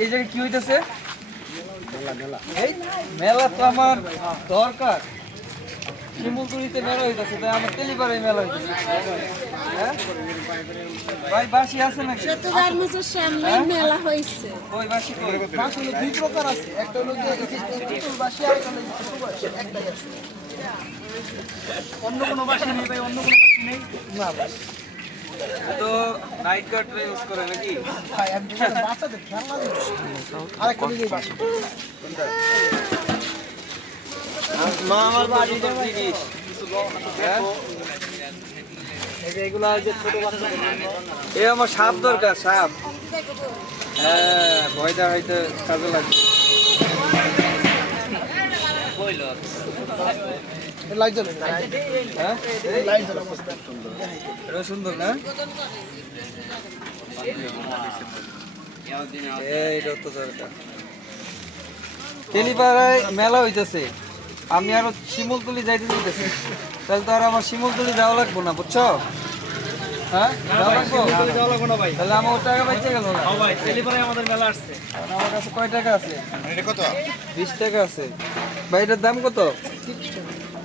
এই জায়গায় কি হইতেছে? মেলা তো আমার দরকার। শিমুলতুলিতে মেলা হইতেছে তাই আমার তেলিপাড়ায় মেলা হইতেছে। হ্যাঁ? ভাই বাসি আছে নাকি? সামনে মেলা হয়েছে ওই বাসি কই? বাঁশ হলো দুই প্রকার আছে। একটা হলো যে এই যে আর একটা হলো ছোট বাঁশি, একটাই আছে। অন্য কোনো বাসি নেই ভাই অন্য কোনো বাসি নেই? না ভাই। তো নাইট গার্ড ইউজ করে নাকি? মা, আমার বাড়ি জিনিস হ্যাঁ? এ আমার সাপ দরকার, সাপ। হ্যাঁ ভয়টা হয়তো কাজে লাগবে। লাইট জ্বলে। হ্যাঁ? লাইট জ্বলে এটা সুন্দর না? এইটা তো তেলিপাড়ায় মেলা হইতেছে। আমি আরও শিমুলতলি যাইতে দিতেছি তাহলে তো আর আমার শিমুলতলি যাওয়া লাগবো না বুঝছ? হ্যাঁ? যাওয়া লাগবো? তাহলে আমার টাকা গেল না? আমাদের মেলা আসছে। আমার কাছে কয় টাকা আছে? কত? বিশ টাকা আছে। ভাই এটার দাম কত?